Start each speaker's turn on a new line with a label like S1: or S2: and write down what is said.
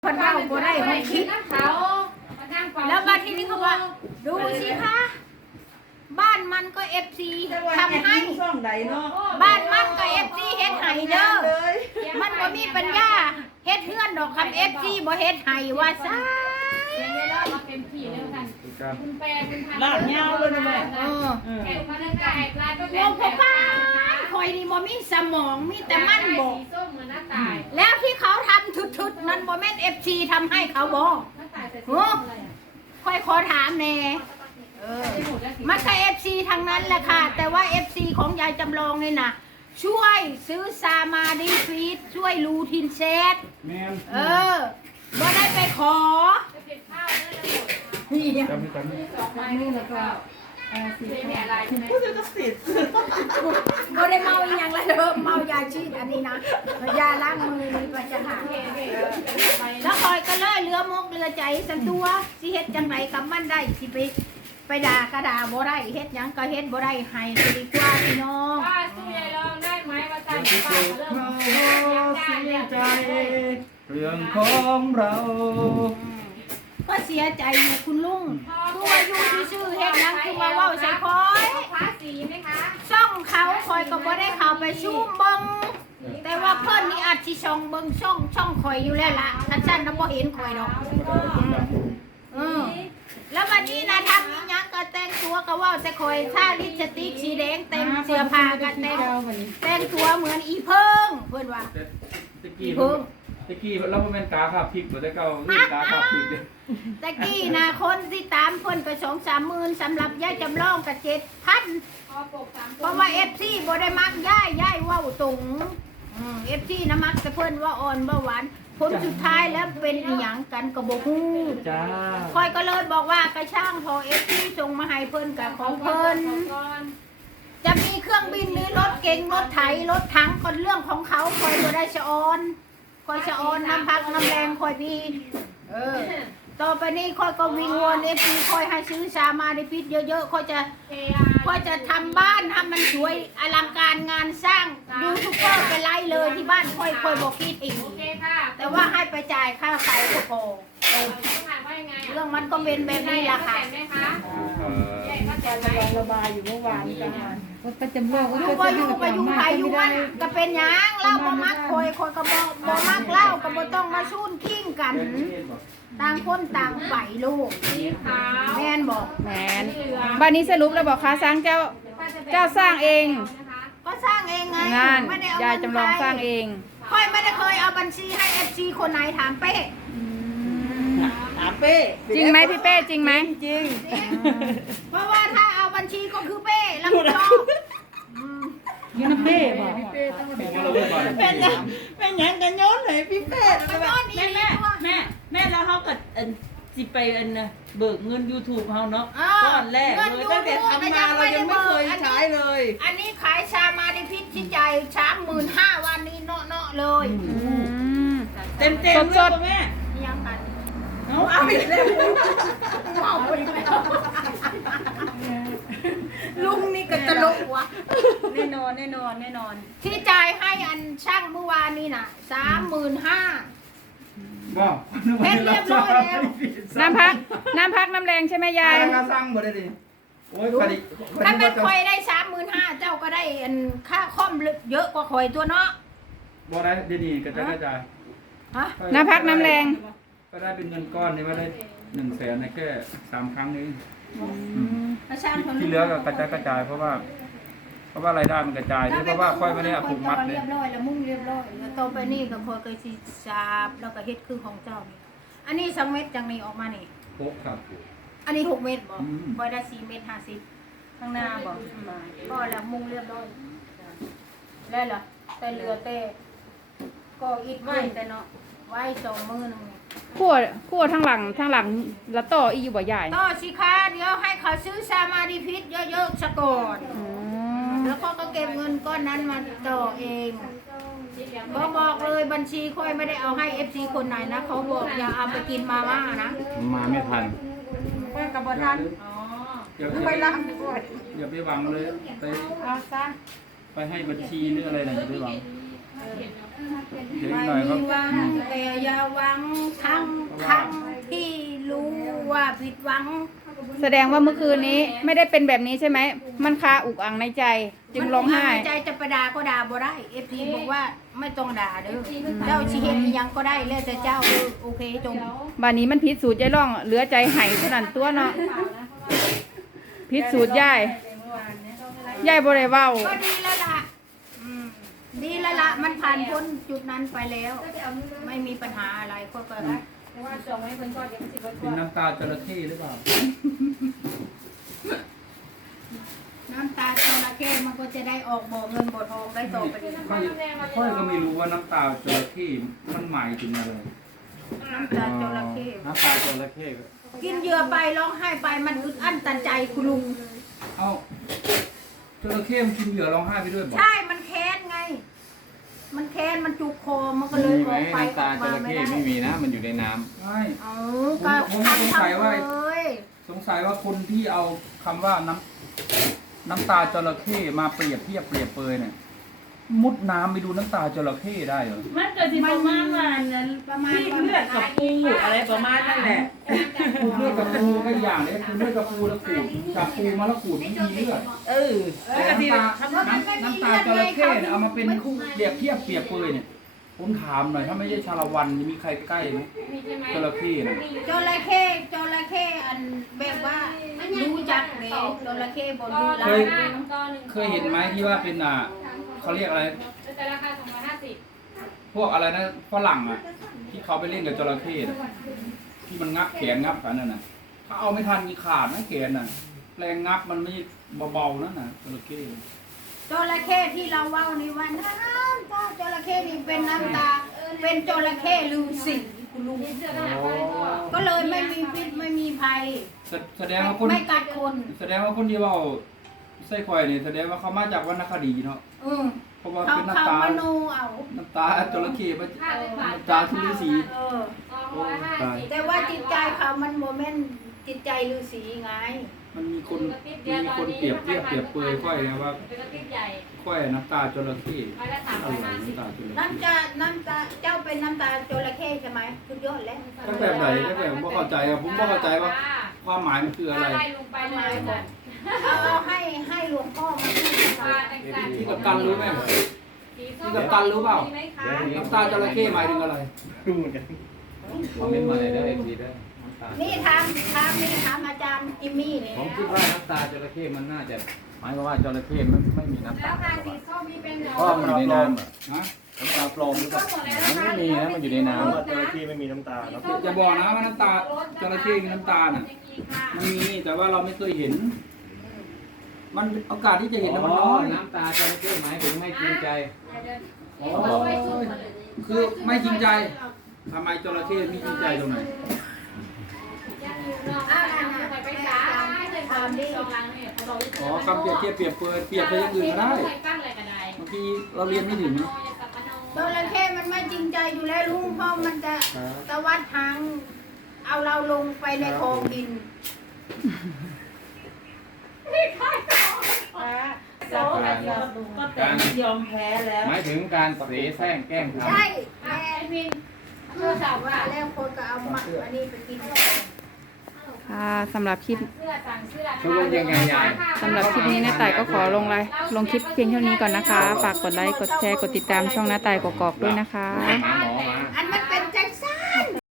S1: คนเราบ่ได้คนคิดแล้วมาทีนี้เขาว่าดูสิคะบ้านมันก็เอฟซีทำให้บ้านมันก็เอฟซีเฮ็ดให้เด้อมันบ่มีปัญญาเฮ็ดเฮือนดอกคำเอฟซีบ่เฮ็ดให้ว่าซะ
S2: ลาดยาวเลยนะแม่
S1: โอ้พ่อป้าคอยนี่บ่มีสมองมีแต่มันบอกแล้วที่เขาทำทุดๆนั้นบ่แม่น FC ทำให้เขาบ่โอ้ค่อยขอถามแน่มันก็ FC ทางนั้นแหละค่ะแต่ว่า FC ของยายจำลองนี่นะช่วยซื้อซามาดีฟีดช่วยรูทินเซตบ่ได้ไปขอนี่
S2: จำ
S1: นี่แล้วก็
S2: ผู้ซื้อก็สิทธิ์
S1: บ่ได้เมาอีหยังแล้วเด้อเมายาชีดอันนี้นะยาล้างมือนี่ปัญหาแล้วคอยก็เลยเรือมกเรือใจสันตัวสิเฮ็ดจังไดกับมันได้สิไปด่ากระด่าบ่ได้เฮ็ดหยังก็เฮ็ดบ่ได้ให้ดีกว่าพี่น้อง
S3: ป้าสู้ยายลองได้ไหมว่าใจป้าเรื่อง
S2: ใจเรื่องของเรา
S1: ก็เสียใจอยู่คุณลุงตัวอยู่ชื่อเฮ็ดหยังคือมาเว้าใส่คอย
S3: ฟ้าสีไหมคะ
S1: ช่องเขาคอยก็บ่ได้เข้าไปชุ่มเบิ่งแต่ว่าเพิ่นนี่อาจสิช่องเบิ่งช่องคอยอยู่แล้วล่ะท่านน่ะบ่เห็นคอยดอกแล้ววันนี้นะทำอีหยังก็แต่งตัวก็เว้าแต่คอยท่าลิปสติกสีแดงเต็มเสื้อผ้าก็แต่งตัวเหมือนอีเพิ่งเพิ่นว่า
S2: ตะกี้เราเป็นกาขับพริกหรือแต่เก่าเรื่องกาขับพริก
S1: ตะกี้นะคนที่ตามคนไป2-3 หมื่นสำหรับยายจำลองกับ7,000เพราะว่า FC บ่ได้มักย่ายเว้าตุงFC นะมักแต่เพิ่นว่าอ่อนว่าหวานผลสุดท้ายแล้วเป็นอีหยังกันก็บ่ฮู้
S2: จ้า
S1: คอยก็เลยบอกว่ากระช่างพอ FC ส่งมาให้เพิ่นกับของเพิ่นจะมีเครื่องบินหรือรถเก๋งรถไถรถถังก็เรื่องของเขาคอยบ่ได้ชะออนคอยชะออนน้ำพักน้ำแรงคอยพี่ต่อไปนี้คอยก็วิงวอนFCคอยให้ซื้อสามาดิพิษเยอะๆคอยจะทำบ้านทำมันสวยอลังการงานสร้างยูทูบเบอร์ไปไล่เลยที่บ้านคอยบอกคิดอีกแต่ว่าให้ไปจ่ายค่าไฟก็พอเรื่องมันก็เป็นแบบนี้แหละค่ะ
S2: ระบายอยู่เมื่อวานกัน
S1: ก็จำลองก็อยู่ไผอยู่มันก็เป็นหยังเล่าบ่มักคอยก็บ่มักเล่าก็บ่ต้องมาชู้นขิ้งกันต่างคนต่างไปลูกแม่นบอก
S4: แม่นบ้านนี้สรุปแล้วบอกค่ะสร้างเจ้าสร้างเอง
S1: ก็สร้างเองไง
S4: งานยายจำลองสร้างเอง
S1: ค่อยไม่ได้เคยเอาบัญชีให้ FC คนไหนถามเป้
S4: จริงไหมพี่เป้จริงไหม
S2: จริง
S1: เพราะว่าถ้าเอาบัญชีก็คือเป้รับผิดชอบ
S4: ยืนเป้บอก
S2: เป็นยังกันย้อนเลยพี่เป้
S1: ย้อนอีก
S2: แม่แล้วเขากัดจิไปเบิกเงิน YouTube เขาเนาะก้อนแรกเลยตั้งแต่ทำมาเรายังไม่เคยใช้เลย
S1: อันนี้ขายชามาในพิษที่ใจ35,000วันนี้เนาะเลย
S2: เต็มสดแม่
S1: ยังกัน
S2: เอาอีกแล้ว
S1: ลุงนี่ก็ตลกวะแน่นอนที่จ่ายให้อันช่างเมื่อวานนี้น่ะ35,000
S2: ว้าว
S1: เฮ็ดเรียบร้อยแล้ว
S4: น้ำพักน้ำแรงใช่ไหมยาย
S2: สร้างหมดเลยดิโอ้ย
S1: ถ้าเป็นคอยได้35,000เจ้าก็ได้อันค่าคอมเยอะกว่าคอยตัวเนาะ
S2: บ่ได้ดีๆกระจาย
S4: น้ำพักน้ำแรง
S2: ก็ได้เป็นเงินก้อนนี่ว่าได้100,000ในแค่3 ครั้งนี้ที่เหลือก็กระจายเพราะว่ารายได้มันกระจายเพราะว่าค่อยไม่ได้ผูกมัดเลย
S1: เรียบร้อยแล้วมุ่งเรียบร้อยแล้วต่อไปนี่ก็คอยก็สิสาบแล้วก็เฮ็ดคือของเจ้านี่อันนี้2 เม็ดจังนี้ออกมานี่
S2: 6ครับ
S1: อันนี้6 เม็ดบ่คอยได้4 เม็ด50ข้างหน้าบ่ก็แล้วมุ่งเรียบร้อยแล้วล่ะแต่เหลือแต่ก็อีกไว้แต่เนาะไว้2 มื้อนึง
S4: ขั้วทางหลังแล้วต่ออีอยู่บ่ใหญ่
S1: ต่อสิคะเดี๋ยวให้เขาซื้อสามาดิพิษเยอะๆซะก่อนแล้วก็เก็บเงินก้อนนั้นมาต่อเองก็บอกเลยบัญชีค่อยไม่ได้เอาให้ FC คนไหนนะเขาบอกอย่าเอาไปกินมาม่านะ
S2: มาไม่ทัน
S1: เพื่อนกับบ่ทัน
S2: ไปรับอย่าไปหวังเลยไปให้บัญชีหรืออะไรนะอย่าไปหวังเดี๋ยวอี
S1: ไม่
S2: กหน่อย
S1: มี
S2: ก็
S1: หวังแต่อย่าหวังทั้งที่รู้ว่าผิดหวัง
S4: แสดงว่าเมื่อคืนนี้ไม่ได้เป็นแบบนี้ใช่ไหมมันคาอุกอังในใจ จึงร้องไห้
S1: ใจจะไปด่าก็ด่าบ่ได้เอฟซีบอกว่าไม่ต้องด่าเด้อเจ้าชีเฮ็ดอิหยังก็ได้แล้วแต่เจ้าโอเคจง
S4: บานนี้มันพิษสูจน์ยายร่องเหลือใจไห้เท่านั้นตัวเนาะพิษสูจน์ยายยายบ่ได้เว้า
S1: ก็ดีแล้วล่ะดีแล้วล่ะมันผ่านพ้นจุดนั้นไปแล้ว ไม่มีปัญหาอะไรก็
S3: ว่าส่งให้เพิ่นก่อนเดี๋ยวสิบ่
S2: กินน้ำตาจระเข้หรือเปล่า
S1: น้ำตาจระเข้มันก็จะได้ออกบ่อเงินบ่อทองได้ต่อไปดี
S2: ค่อยก็ไม่รู้ว่าน้ำตาจระเข้มันหมายถึงอะไร
S1: น้ำตาจระเข้
S5: น้ำตาจระเข้
S1: กินเหยื่อไปร้องไห้ไปมันอึดอั้นตันใจคุณลุง
S2: เอ้าจระเข้มันกินเหยื่อร้องไห้ไปด้วยบอก
S1: ใช่ มันแค้นไง มันแค้น มันจุกคอ มันก็เลย
S5: มี
S1: อ
S5: ไหม
S1: อกไป
S5: น้ำตาจระเข้ไม่มีนะ มันอยู่ในน้
S2: ใช่
S1: เอาก็
S2: ผมสงสัยว่า
S1: เลย
S2: สงสัยว่าคนที่เอาคำว่าน้ำตาจระเข้มาเปรียบเทียบเปรียบเปยเนี่ยมุดน้ำไปดูน้ำตาจระเข้ได้เหรอ
S6: มันเกิดที่ประมาณนั้น
S1: ประมาณ
S6: ที่เลือดกับปูอะไรประมาณนั่นแหละ
S2: ขูดเลือดกับปูก็อย่างนี้คือเลือดกับปูแล้วขูดจับปูมาแล้วขูดไม่มีเลือด
S6: เออแล้วก็ที่
S2: น้ำตาจระเข้เนี่ยเอามาเป็นเปรียบเทียบเปรียบเปยเนี่ยผมถามหน่อยถ้าไม่ใช่ชาละวันจะมีใครใกล้ไหม
S3: มีใช่ไหม
S2: จระเข้นะ
S1: จระเข้อันแบบว่ารู้จักเลยจระเข้บน
S3: ต่อ
S1: รู้
S3: ละ
S1: ลา
S3: ต่อหนึ่ง
S2: เคยเห็นไหมที่ว่าเป็นเขาเรียกอะไร
S3: แต่ราคา250
S2: พวกอะไรนะฝรั่งอ่ะที่เขาไปเล่นกับจระเข้น่ะที่มันงับแขนงับกันนั่นน่ะถ้าเอาไม่ทันมีขาดนะแขนน่ะแรงงับมันไม่เบาๆนั่นน่ะจระเข้
S1: จระเข้ที่เราเว้านี่ว่าน้ำตาจระเข้นี่เป็นน้ำตา เป็นจระเข้ลือสิคุณลุง
S3: เสื้อทหารไปก่อน
S1: ก็เลยไม่มีพิษไม่มีภัย
S2: แสดงว่าคน
S1: ไม่กัดคน
S2: แสดงว่าคนที่ว่าไส้ควายเนี่ยแสดงว่าเขามาจากวรรณคดีเนาะ เพราะว่า
S1: เขา
S2: เป็น
S1: เขา
S2: น้ำตาม
S1: โนเอา
S2: น้ำตาจระเข้มัน
S3: ค่าได้บาท
S2: น้ำตาทุลีสี
S1: เออ
S3: 250
S1: แต่ว่าจิตใจเขามันโมเมนต์จิตใจฤาษีไง
S2: มันมีคนเปรียบเทียบเปรียบเปยค่อยนะว่า
S3: เป็นกระติบใหญ่
S2: ค่อยน้ำตาจระเข้
S3: ใบละ
S2: อร่อยน้ำตาจระเข้
S1: น้ำตาเจ้าเป็นน้ำตาจระเข้ใช่ไหมสุดยอดแล้ว
S2: ตั้งแต่ไหนตั้งแต่ผมไม่เข้าใจอะผมไม่เข้าใจว่าความหมายมันคืออะไร
S3: ไล่ลงไปเลยจ้ะ
S1: เอาให้หลวงพ่อมาพูดให้ฟัง
S2: พี่กับตันรู้ไหม พี่กัปตันรู้เปล่า น้ำตาจระเข้หมายถึงอะไร
S5: รู้เหมือนกันคอมเมนต์มาเลยได้ดีได้น้ำตา
S1: นี่ถามอาจารย์จิมมี่นี่
S5: ผมคิดว่าน้ำตาจระเข้มันน่าจะหมายความว่าจระเข้มันไม่มีน้ำ
S3: แล้
S5: ตาว
S3: ค่ะสีส้มมีเป็น
S5: เพราะมันอยู่ในน้ำอะ
S2: ฮะ
S5: น้ำตาปลอมหรือเปล่ามันไม่มีนะมันอยู่ในน้ำ
S7: จระเข้ไม่มีน้ำตาเนาะ
S2: อย่าบอกนะว่าน้ำตาจระเข้มีน้ำตาน่ะมันมีแต่ว่าเราไม่เคยเห็น มันโอกาสที่จะเห็นนะมันน้อย
S5: น้ำตาจระเข้หมายถึงไม่จริงใจ
S2: โอ้ยคือไม่จริงใจทำไมจระเข้ไม่จริงใจตรงไหน
S3: ไปสายเลยค่ะที่สองหลังเนี่ยเขาบอก
S2: อ๋อคำเปรียบเทียบเปรียบเปรยเปรียบไปอย่างอื่นก็ได้
S3: ตั้งอะไรก็ได้
S2: บางทีเราเรียนไม่ถึง
S1: จระเข้มันไม่จริงใจอยู่แล้วลุงเพราะมันจะตะวัดทางเอาเราลงไปในคลองดิน
S6: ก็แต่ยอมแพ้แล้ว
S5: หมายถึงการเสแสร้งแกล้งทำ
S1: ใช่แม่
S3: ไอ้พิน
S1: เมื่อสาวว่าแล้วคนก็เอามาอันนี้ไปกิน
S4: ค่ะสำหรับคลิป
S3: เสื้อสั่งเสื้อ
S4: สำหรับคลิปนี้น้าต่ายก็ขอลงคลิปเพียงเท่านี้ก่อนนะคะ ฝากกดไลค์ กดแชร์ กดติดตามช่องน้าต่ายกอกๆด้วยนะคะ
S5: หาหมอ